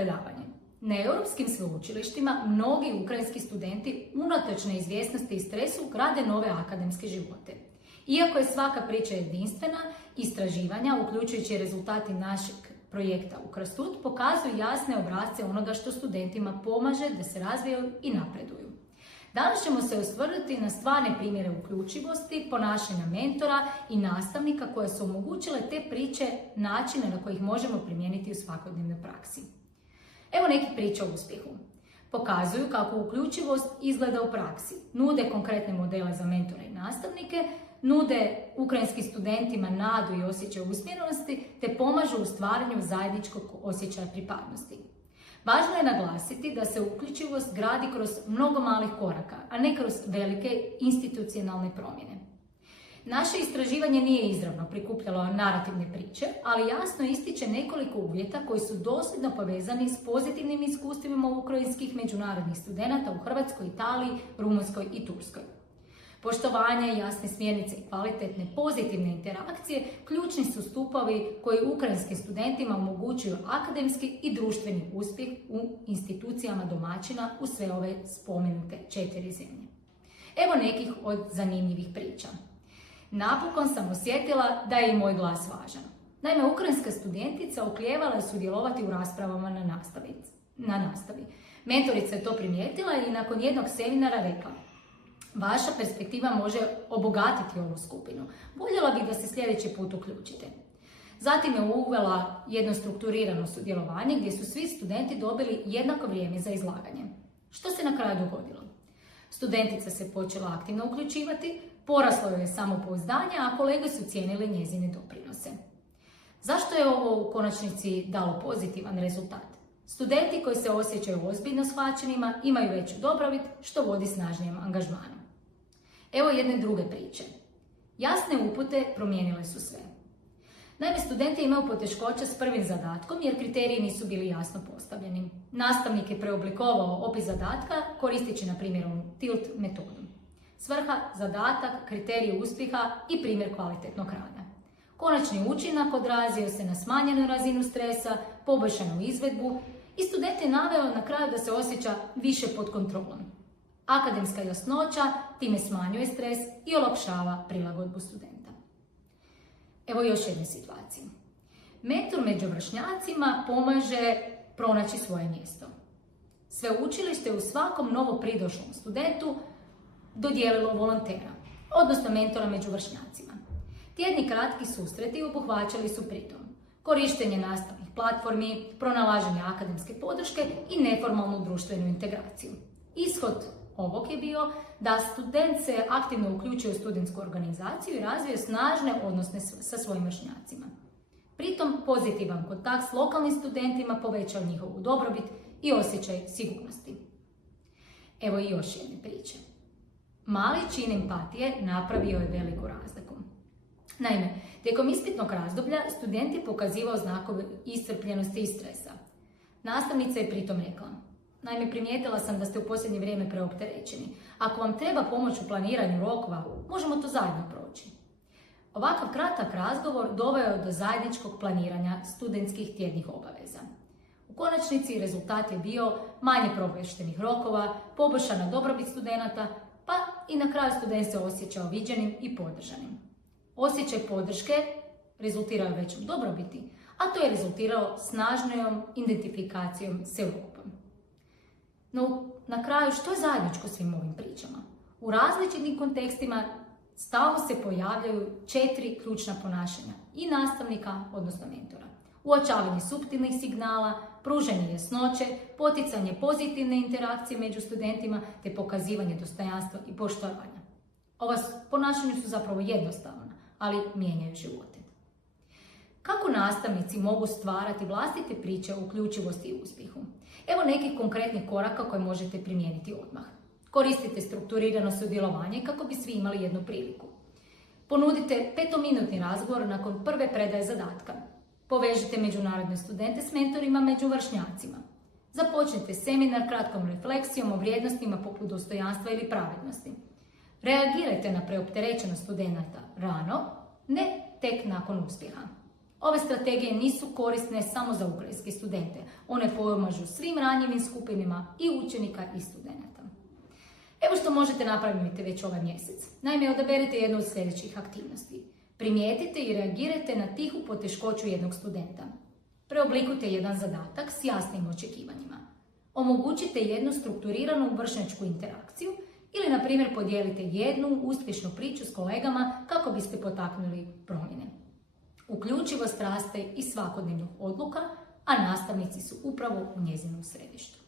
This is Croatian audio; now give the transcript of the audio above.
predavanje. Na europskim sveučilištima mnogi ukrajinski studenti unatoč neizvjesnosti i stresu grade nove akademske živote. Iako je svaka priča jedinstvena, istraživanja, uključujući rezultati našeg projekta Ukrastut, pokazuju jasne obrasce onoga što studentima pomaže da se razvijaju i napreduju. Danas ćemo se osvrnuti na stvarne primjere uključivosti, ponašanja mentora i nastavnika koje su omogućile te priče načine na koje ih možemo primijeniti u svakodnevnoj praksi. Evo neki priče o uspjehu. Pokazuju kako uključivost izgleda u praksi, nude konkretne modele za mentore i nastavnike, nude ukrajinskim studentima nadu i osjećaj usmjerenosti te pomažu u stvaranju zajedničkog osjećaja pripadnosti. Važno je naglasiti da se uključivost gradi kroz mnogo malih koraka, a ne kroz velike institucionalne promjene. Naše istraživanje nije izravno prikupljalo narativne priče, ali jasno ističe nekoliko uvjeta koji su dosljedno povezani s pozitivnim iskustvima ukrajinskih međunarodnih studenata u Hrvatskoj, Italiji, Rumunjskoj i Turskoj. Poštovanje, jasne smjernice i kvalitetne pozitivne interakcije ključni su stupovi koji ukrajinskim studentima omogućuju akademski i društveni uspjeh u institucijama domaćina u sve ove spomenute 4 zemlje. Evo nekih od zanimljivih priča. Napokon sam osjetila da je i moj glas važan. Naime, ukrajinska studentica oklijevala je sudjelovati u raspravama na nastavi. Mentorica je to primijetila i nakon jednog seminara rekla: vaša perspektiva može obogatiti ovu skupinu. Voljela bih da se sljedeći put uključite. Zatim je uvela jedno strukturirano sudjelovanje gdje su svi studenti dobili jednako vrijeme za izlaganje. Što se na kraju dogodilo? Studentica se počela aktivno uključivati, poraslo joj je samopouzdanje, a kolege su cijenili njezine doprinose. Zašto je ovo u konačnici dalo pozitivan rezultat? Studenti koji se osjećaju ozbiljno shvaćenima imaju veću dobrobit, što vodi snažnijem angažmanu. Evo jedne druge priče. Jasne upute promijenile su sve. Naime, studenti imaju poteškoća s prvim zadatkom jer kriteriji nisu bili jasno postavljeni. Nastavnik je preoblikovao opis zadatka koristeći na primjer TILT metodu. Svrha, zadatak, kriterij uspjeha i primjer kvalitetnog rada. Konačni učinak odrazio se na smanjenu razinu stresa, poboljšanu izvedbu i student je naveo na kraju da se osjeća više pod kontrolom. Akademska jasnoća time smanjuje stres i olakšava prilagodbu studenta. Evo još jedne situacije. Mentor među vršnjacima pomaže pronaći svoje mjesto. Sveučilište u svakom novo pridošlom studentu dodijelilo volontera, odnosno mentora među vršnjacima. Tjedni kratki susreti obuhvaćali su pritom korištenje nastavnih platformi, pronalaženje akademske podrške i neformalnu društvenu integraciju. Ishod ovog je bio da student se aktivno uključuje u studentsku organizaciju i razvije snažne odnose sa svojim vršnjacima. Pritom pozitivan kontakt s lokalnim studentima povećao njihovu dobrobit i osjećaj sigurnosti. Evo i još jedne priče. Mali čin empatije napravio je veliku razliku. Naime, tijekom ispitnog razdoblja student je pokazivao znakove iscrpljenosti i stresa. Nastavnica je pritom rekla: naime, primijetila sam da ste u posljednje vrijeme preopterećeni. Ako vam treba pomoć u planiranju rokova, možemo to zajedno proći. Ovakav kratak razgovor doveo je do zajedničkog planiranja studentskih tjednih obaveza. U konačnici rezultat je bio manje propeštenih rokova, poboljšana dobrobit studenata, pa i na kraju student se osjećao viđenim i podržanim. Osjećaj podrške rezultirao je većom dobrobiti, a to je rezultiralo snažnijom identifikacijom s Europom. No, na kraju, što je zajedničko svim ovim pričama? U različitim kontekstima stalno se pojavljaju 4 ključna ponašanja i nastavnika, odnosno mentora. Uočavanje suptilnih signala, pružanje jasnoće, poticanje pozitivne interakcije među studentima te pokazivanje dostojanstva i poštovanja. Ova ponašanja su zapravo jednostavna, ali mijenjaju živote. Kako nastavnici mogu stvarati vlastite priče o uključivosti i uspjehu? Evo nekih konkretnih koraka koje možete primijeniti odmah. Koristite strukturirano sudjelovanje kako bi svi imali jednu priliku. Ponudite 5-minutni razgovor nakon prve predaje zadatka. Povežite međunarodne studente s mentorima među vršnjacima. Započnite seminar kratkom refleksijom o vrijednostima poput dostojanstva ili pravednosti. Reagirajte na preopterećenost studenata rano, ne tek nakon uspjeha. Ove strategije nisu korisne samo za ukrajinske studente. One pomažu svim ranjivim skupinama i učenika i studenata. Evo što možete napraviti već ovaj mjesec. Naime, odaberite jednu od sljedećih aktivnosti. Primijetite i reagirajte na tihu poteškoću jednog studenta. Preoblikujte jedan zadatak s jasnim očekivanjima. Omogućite jednu strukturiranu vršnjačku interakciju ili, na primjer, podijelite jednu uspješnu priču s kolegama kako biste potaknuli promjene. Uključivost raste iz svakodnevnih odluka, a nastavnici su upravo u njezinom središtu.